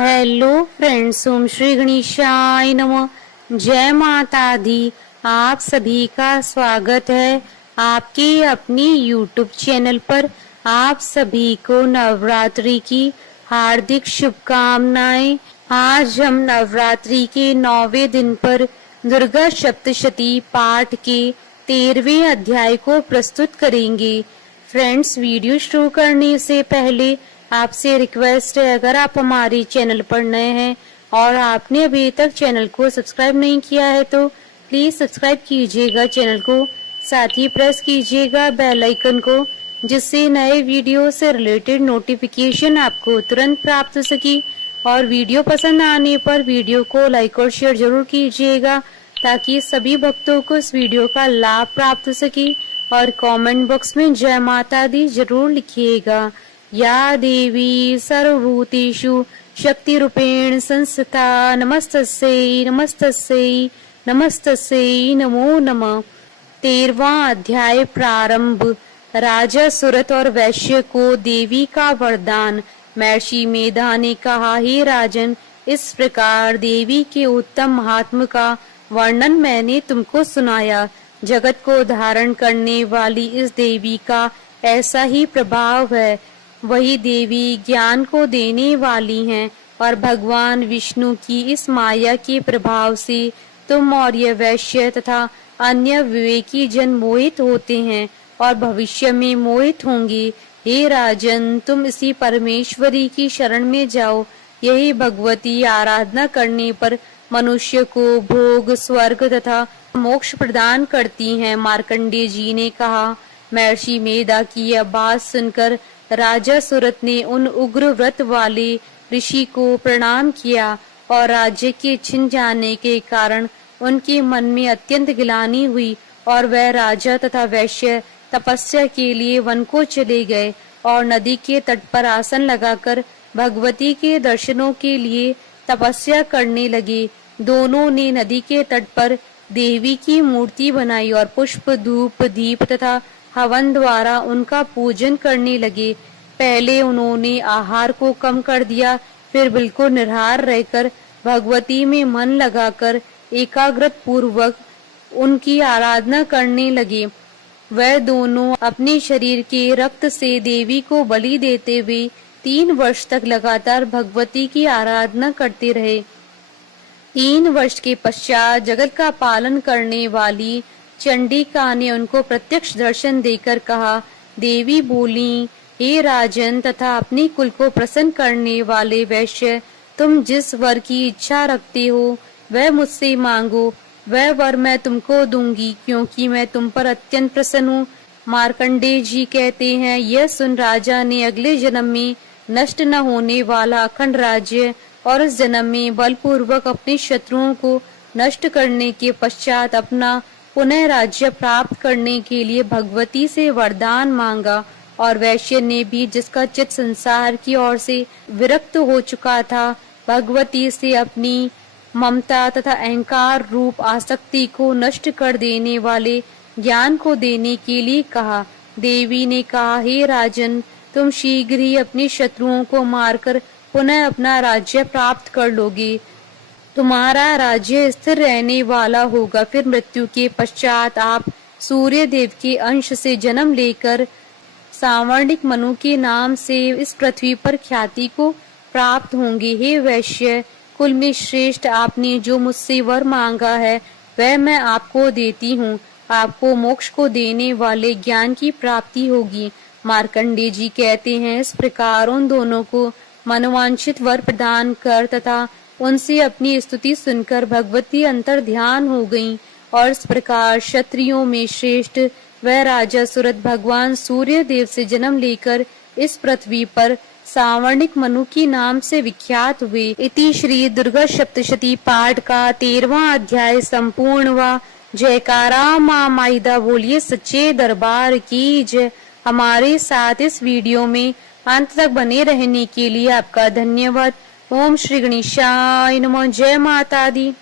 Hello friends, ओम श्री गणेशाय नमः। जय माता दी। आप सभी का स्वागत है आपके अपनी यूट्यूब चैनल पर। आप सभी को नवरात्रि की हार्दिक शुभकामनाएं। आज हम नवरात्रि के 9वें दिन पर दुर्गा सप्तशती पाठ के 13वें अध्याय को प्रस्तुत करेंगे। फ्रेंड्स, वीडियो शुरू करने से पहले आपसे रिक्वेस्ट है, अगर आप हमारे चैनल पर नए हैं और आपने अभी तक चैनल को सब्सक्राइब नहीं किया है तो प्लीज सब्सक्राइब कीजिएगा चैनल को। साथ ही प्रेस कीजिएगा बेल आइकन को, जिससे नए वीडियो से रिलेटेड नोटिफिकेशन आपको तुरंत प्राप्त हो सके। और वीडियो पसंद आने पर वीडियो को लाइक और शेयर जरूर कीजिएगा, ताकि सभी भक्तों को इस वीडियो का लाभ प्राप्त हो सके। और कमेंट बॉक्स में जय माता दी जरूर लिखिएगा। या देवी सर्वभूतेषु शक्ति रूपेण संस्थिता नमस्तस्यै नमस्तस्यै नमस्तस्यै नमो नमः। 13वां अध्याय प्रारंभ। राजा सुरत और वैश्य को देवी का वरदान। महर्षि मेधा ने कहा, हे राजन, इस प्रकार देवी के उत्तम महात्म का वर्णन मैंने तुमको सुनाया। जगत को धारण करने वाली इस देवी का ऐसा ही प्रभाव है। वही देवी ज्ञान को देने वाली हैं और भगवान विष्णु की इस माया के प्रभाव से तुम और ये वैश्य तथा अन्य विवेकी जन मोहित होते हैं और भविष्य में मोहित होंगे। हे राजन, तुम इसी परमेश्वरी की शरण में जाओ। यही भगवती आराधना करने पर मनुष्य को भोग, स्वर्ग तथा मोक्ष प्रदान करती हैं। मार्कंडेय जी ने कहा, महर्षि मेधा की यह बात सुनकर राजा सुरत ने उन उग्र व्रत वाले ऋषि को प्रणाम किया और राज्य के छिन जाने के कारण उनके मन में अत्यंत गिलानी हुई और वह राजा तथा वैश्य तपस्या के लिए वन को चले गए और नदी के तट पर आसन लगाकर भगवती के दर्शनों के लिए तपस्या करने लगे। दोनों ने नदी के तट पर देवी की मूर्ति बनाई और पुष्प, धूप, दीप तथा हवन द्वारा उनका पूजन करने लगे। पहले उन्होंने आहार को कम कर दिया, फिर बिल्कुल निराहार रहकर भगवती में मन लगाकर एकाग्रत पूर्वक उनकी आराधना करने लगे। वह दोनों अपने शरीर के रक्त से देवी को बलि देते हुए 3 वर्ष तक लगातार भगवती की आराधना करते रहे। 3 वर्ष के पश्चात जगत का पालन करने वाली चंडिका ने उनको प्रत्यक्ष दर्शन देकर कहा, देवी बोली, हे राजन तथा अपने कुल को प्रसन्न करने वाले वैश्य, तुम जिस वर की इच्छा रखते हो वह मुझसे मांगो, वह वर मैं तुमको दूंगी, क्योंकि मैं तुम पर अत्यंत प्रसन्न हूँ। मार्कंडेय जी कहते हैं, यह सुन राजा ने अगले जन्म में नष्ट न होने वाला अखंड राज्य और इस जन्म में बलपूर्वक अपने शत्रुओं को नष्ट करने के पश्चात अपना पुनः राज्य प्राप्त करने के लिए भगवती से वरदान मांगा। और वैश्य ने भी, जिसका चित्त संसार की ओर से विरक्त हो चुका था, भगवती से अपनी ममता तथा अहंकार रूप आसक्ति को नष्ट कर देने वाले ज्ञान को देने के लिए कहा। देवी ने कहा, हे राजन, तुम शीघ्र ही अपने शत्रुओं को मारकर पुनः अपना राज्य प्राप्त कर लोगे। तुम्हारा राज्य स्थिर रहने वाला होगा। फिर मृत्यु के पश्चात आप सूर्य देव के अंश से जन्म लेकर सावर्णिक मनु के नाम से इस पृथ्वी पर ख्याति को प्राप्त होंगे। हे वैश्य कुल में श्रेष्ठ, आपने जो मुझसे वर मांगा है वह मैं आपको देती हूँ। आपको मोक्ष को देने वाले ज्ञान की प्राप्ति होगी। मार्कंडेय जी कहते हैं, इस प्रकार उन दोनों को मनोवांछित वर प्रदान कर तथा उनसे अपनी स्तुति सुनकर भगवती अंतर ध्यान हो गईं। और इस प्रकार क्षत्रियों में श्रेष्ठ वह राजा सुरत भगवान सूर्य देव से जन्म लेकर इस पृथ्वी पर सावर्णिक मनु के नाम से विख्यात हुए। इति श्री दुर्गा सप्तशती पाठ का 13वां अध्याय संपूर्ण हुआ। जयकारा माँ माइदा बोलिए सच्चे दरबार की जय। हमारे साथ इस वीडियो में अंत तक बने रहने के लिए आपका धन्यवाद। ओम श्री गणेशाय नमः। जय माता दी।